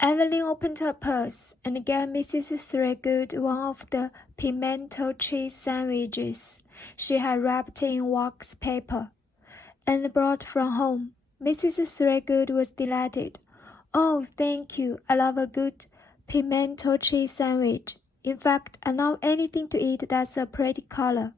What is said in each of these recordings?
Evelyn opened her purse and gave Mrs. Threadgood one of the pimento cheese sandwiches she had wrapped in wax paper and brought from home. Mrs. Threadgood was delighted. "Oh, thank you. I love a good pimento cheese sandwich. In fact, I love anything to eat that's a pretty color.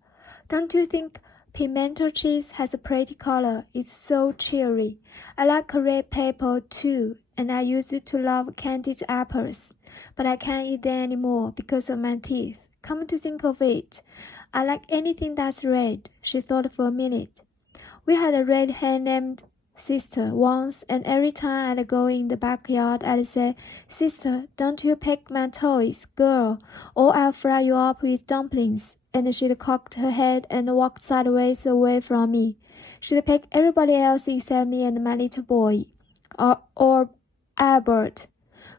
Don't you think pimento cheese has a pretty color? It's so cheery. I like red pepper too, and I used to love candied apples, but I can't eat them anymore because of my teeth. Come to think of it, I like anything that's red." She thought for a minute. "We had a red hen named Sister once, and every time I'd go in the backyard I'd say, 'Sister, don't you peck my toys, girl, or I'll fry you up with dumplings.' And she'd cocked her head and walked sideways away from me. She'd peck everybody else except me and my little boy, or Albert.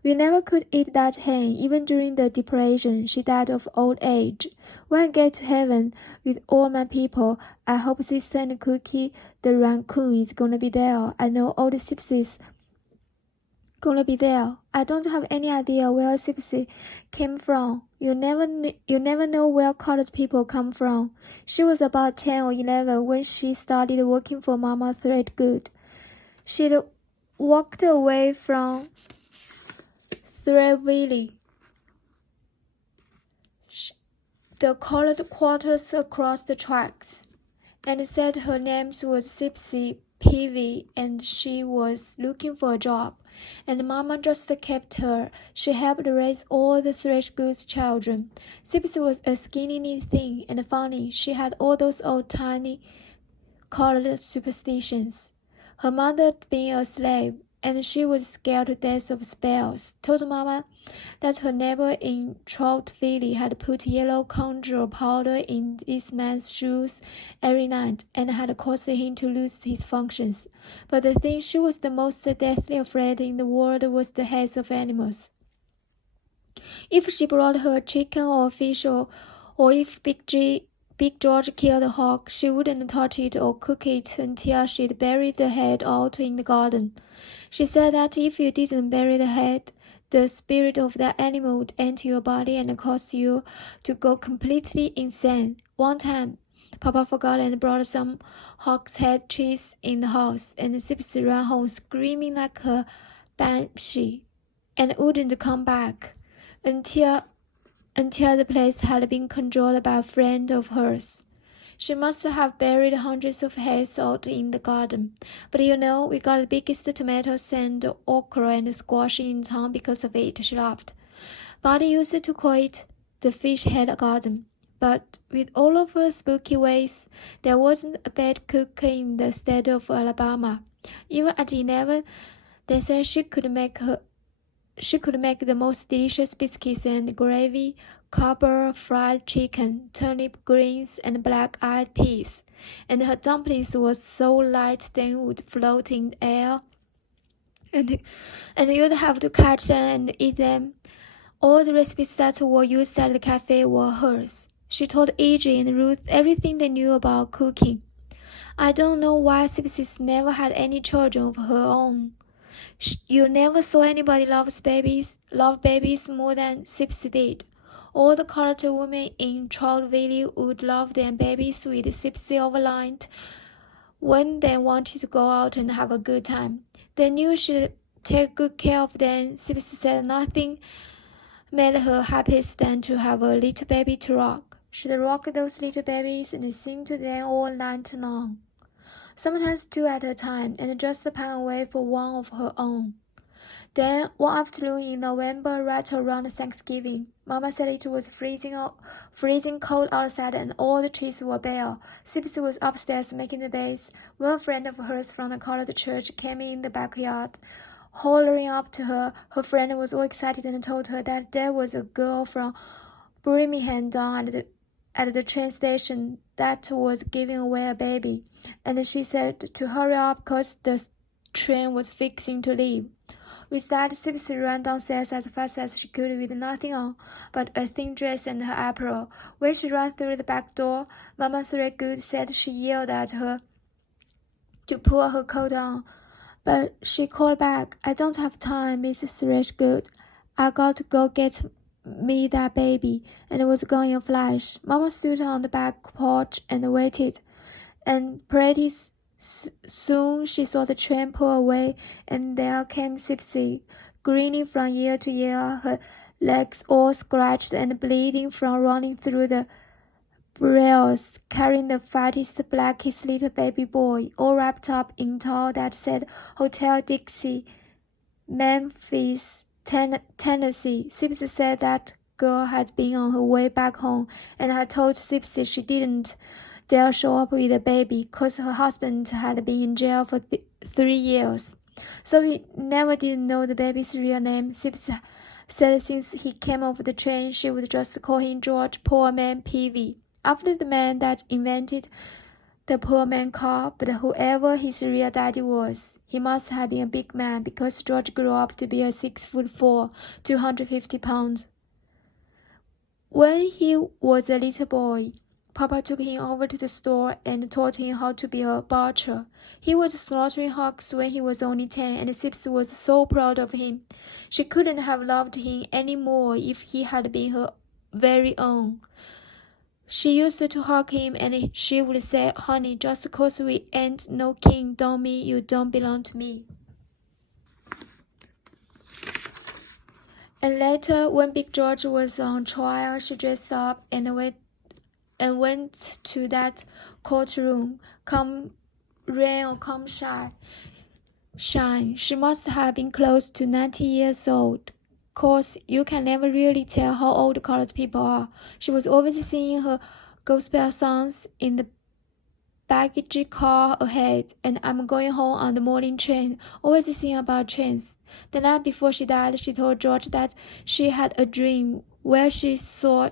We never could eat that hen, even during the Depression. She died of old age. When I get to heaven with all my people, I hope Sister and Cookie the raccoon is gonna be there. I know old Sipsy's gonna be there. I don't have any idea where Sipsy came from. You never know where colored people come from. She was about 10 or 11 when she started working for Mama Threadgood. She'd walked away from Threadville, the colored quarters across the tracks, and said her name was Sipsy Peavy and she was looking for a job, and Mama just kept her. She helped raise all the Threadgood's children. Sipsy was a skinny neat thing and funny. She had all those old tiny colored superstitions. Her mother being a slave, and she was scared to death of spells, told Mama that her neighbor in Troutville had put yellow conjure powder in this man's shoes every night and had caused him to lose his functions. But the thing she was the most deathly afraid in the world was the heads of animals. If she brought her a chicken or a fish, or if Big George killed a hog, she wouldn't touch it or cook it until she'd buried the head out in the garden. She said that if you didn't bury the head, the spirit of that animal would enter your body and cause you to go completely insane. One time, Papa forgot and brought some hog's head cheese in the house, and Sipsy ran home screaming like a banshee and wouldn't come back until the place had been controlled by a friend of hers. She must have buried hundreds of heads out in the garden. But you know, we got the biggest tomatoes and okra and squash in town because of it, she laughed. Buddy used to call it the fish head garden. But with all of her spooky ways, there wasn't a bad cook in the state of Alabama. Even at 11, they said she could make the most delicious biscuits and gravy, copper fried chicken, turnip greens, and black-eyed peas. And her dumplings were so light they would float in the air, and you'd have to catch them and eat them. All the recipes that were used at the cafe were hers. She told Adrian and Ruth everything they knew about cooking. I don't know why Sipsy never had any children of her own. You never saw anybody love babies more than Sipsy did. All the colored women in Troutville would love their babies with Sipsy overlined when they wanted to go out and have a good time. They knew she'd take good care of them. Sipsy said nothing made her happiest than to have a little baby to rock. She'd rock those little babies and sing to them all night long, sometimes 2 at a time, and just pine away for one of her own. Then, one afternoon in November, right around Thanksgiving, Mama said it was freezing cold outside and all the trees were bare. Sipsy was upstairs making the beds when a friend of hers from the colored church came in the backyard, hollering up to her. Her friend was all excited and told her that there was a girl from Birmingham down at the train station that was giving away a baby, and she said to hurry up because the train was fixing to leave. With that, Sipsy ran downstairs as fast as she could with nothing on but a thin dress and her apron. When she ran through the back door, Mama Threadgood said she yelled at her to pull her coat on. But she called back, I don't have time, Mrs. Threashgood. I got to go get me that baby, and was gone in a flash. Mama stood on the back porch and waited, and pretty soon she saw the train pull away, and there came Sipsy, grinning from ear to ear, her legs all scratched and bleeding from running through the rails, carrying the fattest, blackest little baby boy, all wrapped up in towel that said Hotel Dixie, Memphis, Tennessee. Sipsy said that girl had been on her way back home and had told Sipsy she didn't dare show up with the baby because her husband had been in jail for 3 years. So he never did know the baby's real name. Sipsy said since he came off the train, she would just call him George Poor Man Peavy, after the man that invented the poor man car. But whoever his real daddy was, he must have been a big man because George grew up to be a 6'4", 250 pounds. When he was a little boy, Papa took him over to the store and taught him how to be a butcher. He was slaughtering hogs when he was only 10, and Sipsy was so proud of him. She couldn't have loved him any more if he had been her very own. She used to hug him, and she would say, Honey, just 'cause we ain't no king don't mean you don't belong to me. And later, when Big George was on trial, she dressed up and went to that courtroom, come rain or come shine. She must have been close to 90 years old. Course, you can never really tell how old colored people are. She was always singing her gospel songs in the baggage car ahead, and I'm going home on the morning train, always singing about trains. The night before she died, she told George that she had a dream where she saw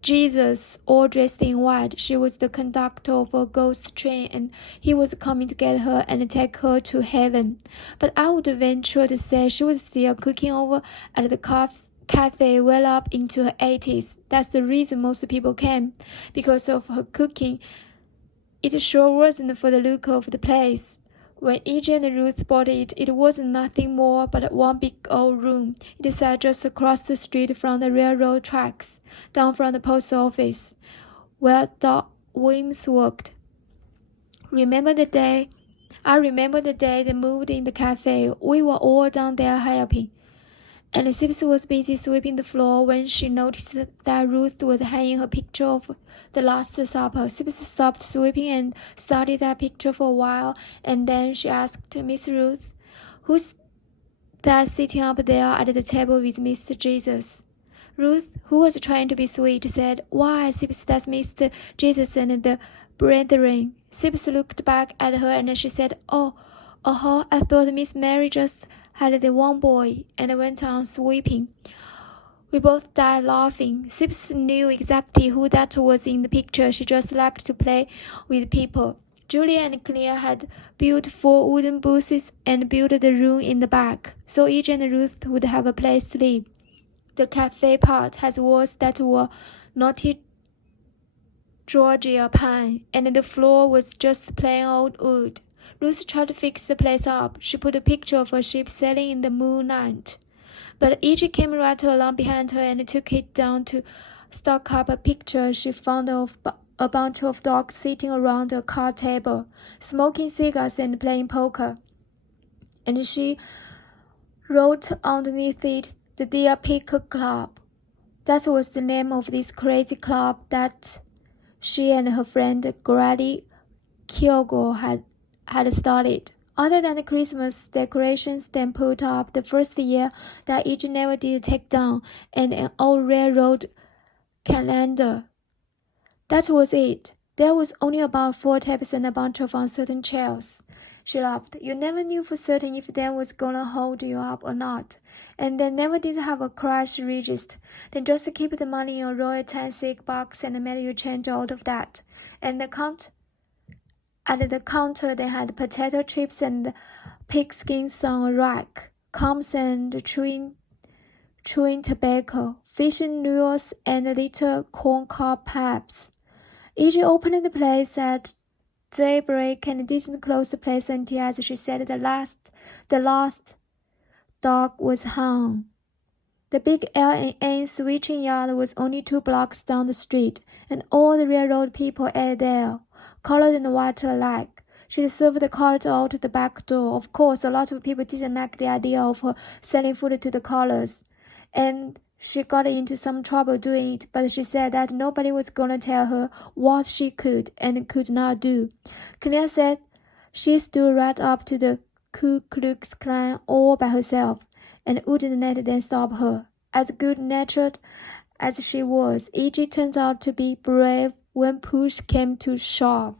Jesus all dressed in white. She was the conductor of a ghost train, and he was coming to get her and take her to heaven. But I would venture to say she was still cooking over at the cafe well up into her 80s. That's the reason most people came, because of her cooking. It sure wasn't for the look of the place. When E.J. and Ruth bought it, it wasn't nothing more but one big old room. It sat just across the street from the railroad tracks, down from the post office, where Doc Williams worked. I remember the day they moved in the cafe. We were all down there helping, and Sipsy was busy sweeping the floor when she noticed that Ruth was hanging her picture of the Last Supper. Sipsy stopped sweeping and studied that picture for a while, and then she asked Miss Ruth, Who's that sitting up there at the table with Mr. Jesus? Ruth, who was trying to be sweet, said, Why, Sipsy, that's Mr. Jesus and the brethren. Sipsy looked back at her and she said, I thought Miss Mary just had the one boy, and went on sweeping. We both died laughing. Sipsy knew exactly who that was in the picture. She just liked to play with people. Julia and Claire had built 4 wooden booths and built the room in the back, so E.J. and Ruth would have a place to live. The cafe part has walls that were naughty Georgia pine, and the floor was just plain old wood. Ruth tried to fix the place up. She put a picture of a ship sailing in the moonlight. But E.J. came right along behind her and took it down to stock up a picture she found of a bunch of dogs sitting around a card table, smoking cigars and playing poker. And she wrote underneath it, the Deer Picker Club. That was the name of this crazy club that she and her friend Grady Kilgore had started. Other than the Christmas decorations they put up the first year that each never did take down, and an old railroad calendar. That was it. There was only about 4 tables and a bunch of uncertain chairs. She laughed. You never knew for certain if them was gonna hold you up or not. And they never did have a cash register. They just keep the money in a Royal Tansic box and made you change out of that. And at the counter, they had potato chips and pigskins on a rack, combs and chewing tobacco, fish noodles, and little corncob pipes. E.J. opened the place at daybreak and didn't close the place until, as she said, the last dog was hung. The big L&N switching yard was only 2 blocks down the street, and all the railroad people ate there, colored and white alike. She served the colored out the back door. Of course, a lot of people didn't like the idea of her selling food to the colors, and she got into some trouble doing it, but she said that nobody was going to tell her what she could and could not do. Claire said she stood right up to the Ku Klux Klan all by herself, and wouldn't let them stop her. As good-natured as she was, E.G. turned out to be brave when push came to shove.